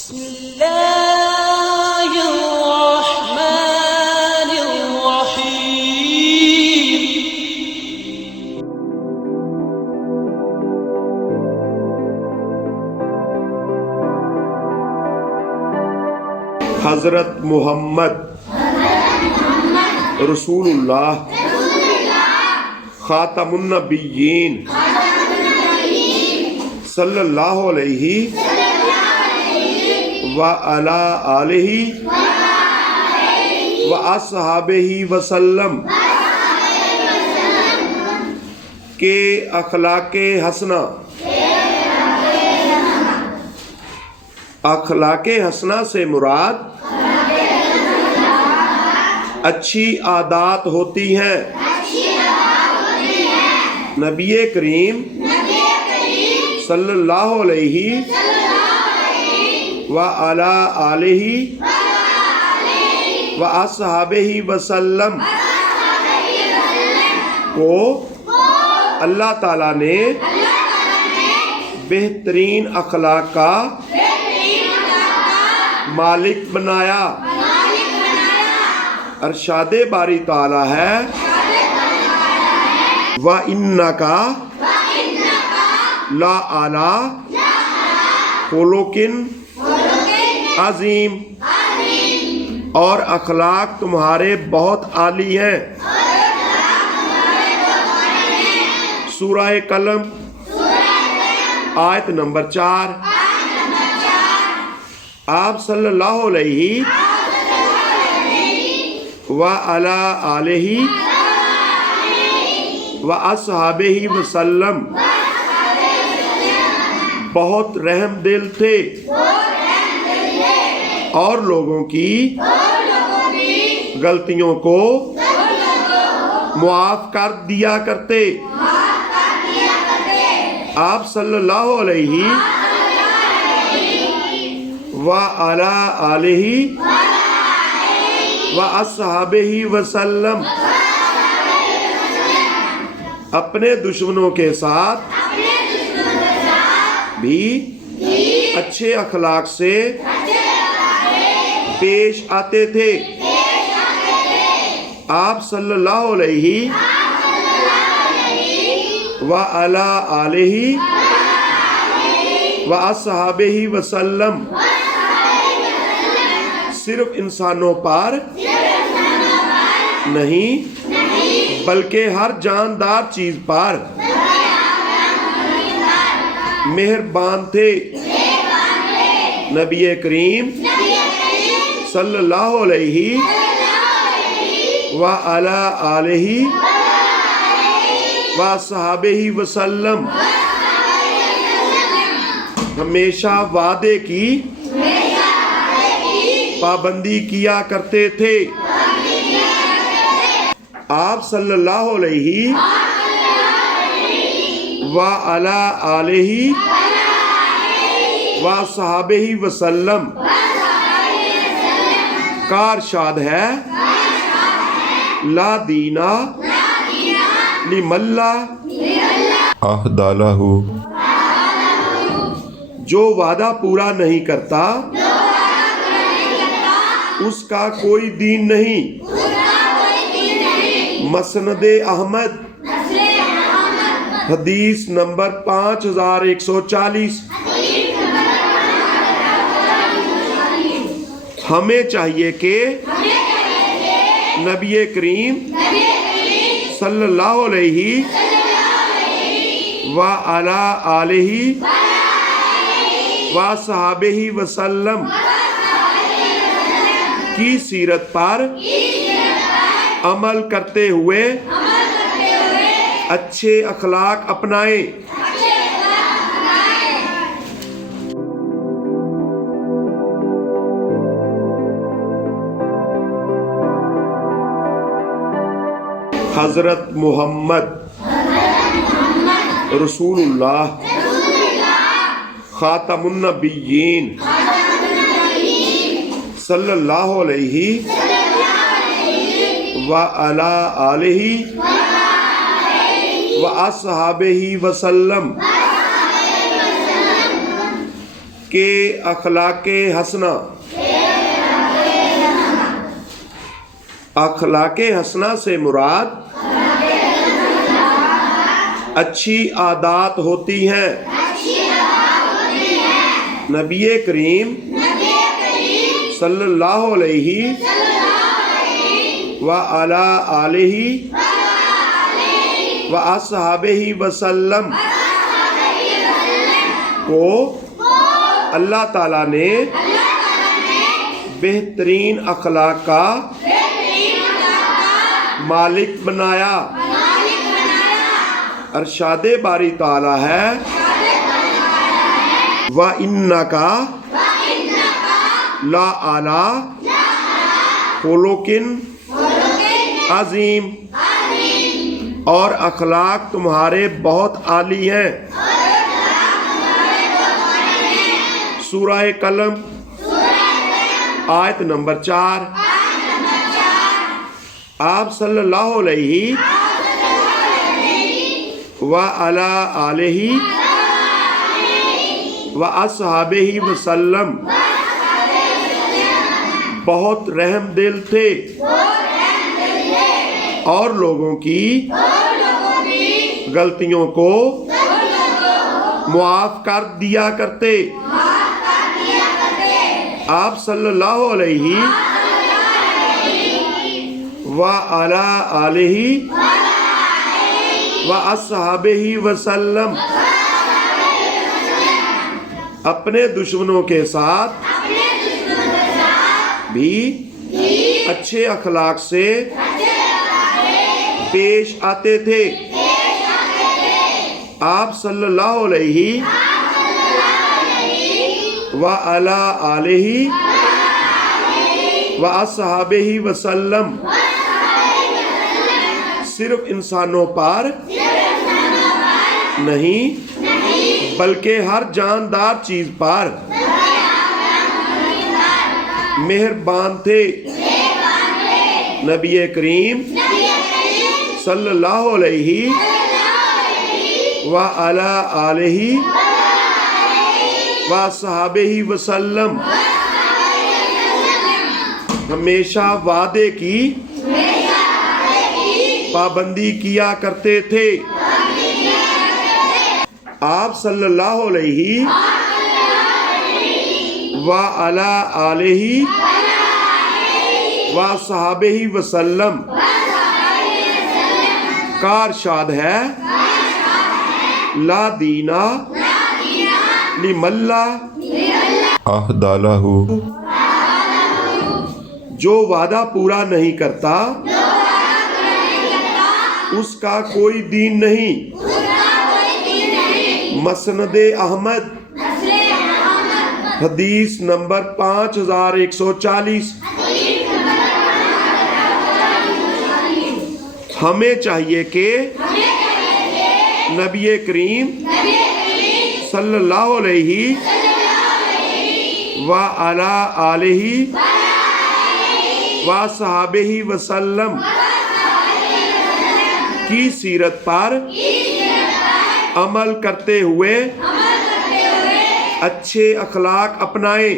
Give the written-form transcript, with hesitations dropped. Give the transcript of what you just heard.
بسم اللہ الرحمن الرحیم۔ حضرت محمد رسول اللہ خاتم النبیین صلی اللہ علیہ وعلی آلہ واصحابہ وسلم کے اخلاق حسنہ اخلاق حسنہ سے مراد اچھی عادات ہوتی ہیں۔ نبی کریم صلی اللہ علیہ وعلی آلہ واصحابہ وسلم کو اللہ تعالیٰ نے بہترین اخلاق کا مالک بنایا۔ ارشاد باری تعالیٰ ہے وَإِنَّكَ لَعَلَىٰ خُلُقٍ عظیم، اور اخلاق تمہارے بہت عالی ہیں۔ سورہ قلم آیت نمبر 4۔ آپ صلی اللہ علیہ وعلی آلہ واصحابہ وسلم بہت رحم دل تھے اور لوگوں کی غلطیوں کو معاف کر دیا کرتے۔ آپ صلی اللہ علیہ وعلی آلہ واصحابہ وسلم اپنے دشمنوں کے ساتھ بھی اچھے اخلاق سے پیش آتے تھے۔ آپ صلی اللہ علیہ وعلی آلہ واصحابہ وسلم صرف انسانوں پر نہیں بلکہ ہر جاندار چیز پر مہربان تھے۔ نبی کریم صلی اللہ علیہ وعلی آلہ واصحابہ وسلم ہمیشہ وعدے کی پابندی کیا کرتے تھے۔ آپ صلی اللہ علیہ وعلی آلہ واصحابہ وسلم کا ارشاد ہے لا دینا لمن لا عہد لہ، جو وعدہ پورا نہیں کرتا اس کا کوئی دین نہیں۔ مسند احمد حدیث نمبر 5140۔ ہمیں چاہیے کہ نبی کریم صلی اللہ علیہ وعلی آلہ واصحابہ وسلم کی سیرت پر عمل کرتے ہوئے اچھے اخلاق اپنائیں۔ حضرت محمد رسول اللہ خاتم النبیین صلی اللہ علیہ وعلی آلہ واصحابہ وسلم کے اخلاق حسنہ. اخلاق حسنہ سے مراد اچھی عادات ہوتی ہیں. نبی کریم صلی اللہ علیہ وعلی آلہ وَأَصْحَابِهِ وسلم کو اللہ تعالیٰ نے بہترین اخلاق کا مالک بنایا. ارشاد باری تعالیٰ ہے وَإِنَّكَ لَعَلَىٰ خُلُقٍ عظیم. اور اخلاق تمہارے بہت عالی ہیں. سورہ قلم آیت نمبر 4. آپ صلی اللہ علیہ وعلی آلہ وَأَصْحَابِهِ وسلم بہت رحم دل تھے اور لوگوں کی غلطیوں کو معاف کر دیا کرتے. آپ صلی اللہ علیہ وعلی آلہ وَأَصْحَابِهِ وسلم اپنے دشمنوں کے ساتھ بھی اچھے اخلاق سے پیش آتے تھے. آپ صلی اللہ علیہ وعلی آلہ وَأَصْحَابِهِ وسلم صرف انسانوں پر نہیں بلکہ ہر جاندار چیز پر مہربان تھے. نبی کریم صلی اللہ علیہ وعلی آلہ وَأَصْحَابِهِ وسلم ہمیشہ وعدے کی پابندی کیا کرتے تھے. آپ صلی اللہ علیہ وعلی آلہ وَأَصْحَابِهِ وسلم کا ارشاد ہے لا دینا لمن لا عہد لہ. جو وعدہ پورا نہیں کرتا اس کا کوئی دین نہیں. مسند احمد حدیث نمبر 5140. ہمیں چاہیے کہ نبی کریم صلی اللہ علیہ وعلی آلہ وَأَصْحَابِهِ وسلم کی سیرت پر عمل کرتے ہوئے اچھے اخلاق اپنائیں.